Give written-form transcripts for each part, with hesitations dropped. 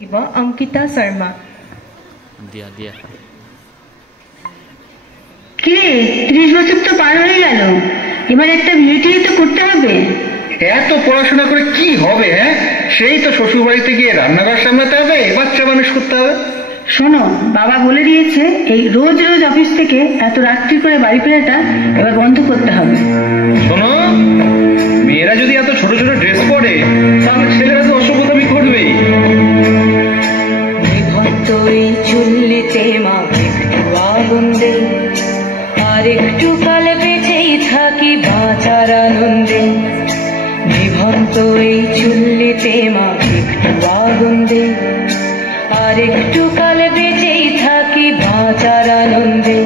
अंकिता शर्मा दिया दिया কি 30 বছর তো পার হয়ে গেল, এবার একটা বিয়ে তো করতে হবে। এত পড়াশোনা করে কি হবে? হ্যাঁ, সেই তো শ্বশুর বাড়িতে গিয়ে রান্নাঘর সামলাতে হবে, বাচ্চা মানুষ করতে হবে। শোনো, বাবা বলে দিয়েছে এই রোজ রোজ অফিস থেকে এত রাত্রি করে বাড়ি ফেরাটা এবার বন্ধ করতে হবে। শোনো, মেয়েরা যদি এত ছোট ছোট ড্রেস পরে তাহলে ছেলেরা তো অসভ্যতামি করবেই। চুল্লিতে মা একটু আগুন দে, আর একটু কাল বেঁচেই থাকি বাঁচার আনন্দে। নিভন্ত এই চুল্লিতে মা একটু আগুন দে, আর একটু কাল বেঁচেই থাকি বাঁচার আনন্দে।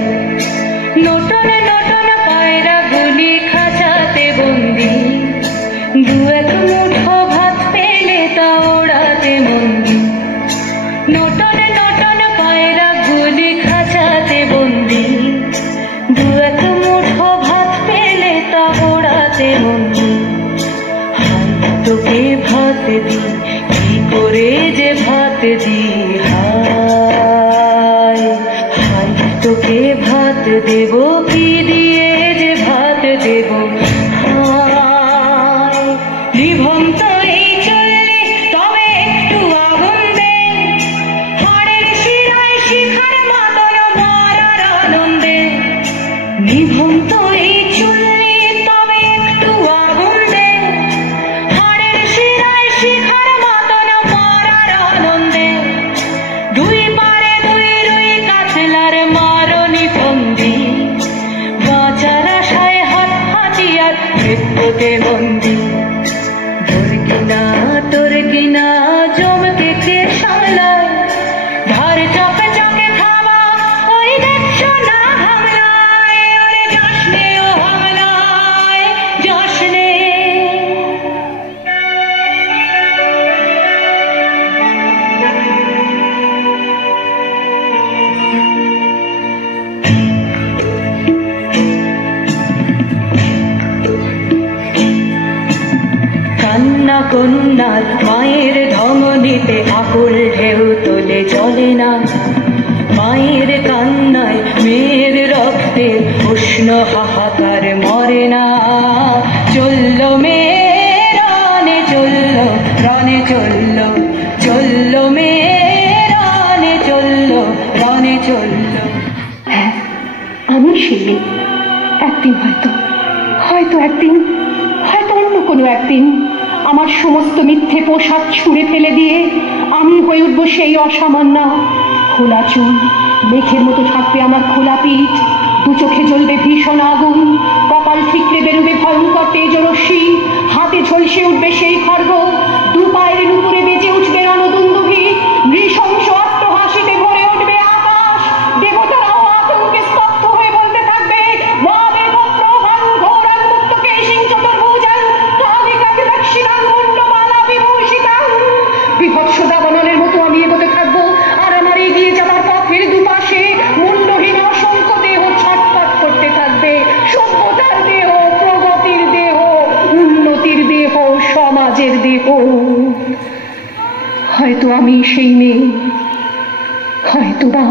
নটন নটন পায়রা গুলি খাঁচাতে বন্দি, দু এক মুঠো ভাত পেলে তা ওড়াতে মন্দি। নটন নটন পায়রা গুলি খাঁচাতে বন্দি, দু এক মুঠো ভাত পেলে তা ওড়াতে মন্দি। হাই তোকে ভাত দি, কি করে যে ভাত দি, হাই হাই তোকে ভাত দেব, কি দিয়ে যে ভাত দেব, হাই। নিভন্ত এই চুল্লি তবে একটু আগুন দে, হাড়ের শিরায় শিখার মতন মারার আনন্দে। নিভন্ত এই চুল্লি তবে একটু আগুন দে, হাড়ের শিরায় শিখার মতন মারার আনন্দে। দুই পারে দুই রুই কাতলার মারনি ফন্দি, বাঁচার আশায় হাত হাতিয়ার মৃত্যুতে বন্দি। তোর কিনা জমকে কে সামলায়, ধার চকে চকে খাওয়া ওই দেখছো না হামলায়। আরে যাসনে ও হামলায়, যাসনে। কান্না কন্যার মায়ের ধমনীতে আকুল ঢেউ তোলে চলে না, মায়ের কান্নায় মেয়ের রক্তের উষ্ণ হাহাকার মরে না। চলল মেয়ে রানে, চলল রানে, চলল চলল মেয়ে রানে, চলল রানে, চলল। হ্যাঁ, আমি সেই একদিন হয়তো একদিন অন্য কোনো একদিন আমার সমস্ত মিথ্যে পোশাক ছুঁড়ে ফেলে দিয়ে আমি হয়ে উঠবো সেই অসামান্য। খোলা চুল, মেঘের মতো থাকবে আমার খোলা পিঠ, দু চোখে জ্বলবে ভীষণ আগুন, কপাল ঠিকরে বেরোবে ভয়ঙ্কর তেজরশ্মি, হাতে ঝলসে উঠবে সেই খড়গ, দু পায়ের উপরে বেজে উঠবে রণদুন্দুভি, নৃশংস আত্মহাসিতে ভরে উঠবে আকাশ। দেবতারাও আতঙ্কে স্তব্ধ হয়ে বলতে থাকবে, বিভৎস দাবানলের মতো আমি এগোতে থাকবো, আর আমার এগিয়ে যাবার পথের দুপাশে মুন্ডহীন অসংখ্য দেহ ছটফট করতে থাকবে। সভ্যতার দেহ, প্রগতির দেহ, উন্নতির দেহ, সমাজের দেহ। হয়তো আমি সেই মেয়ে, হয়তো বা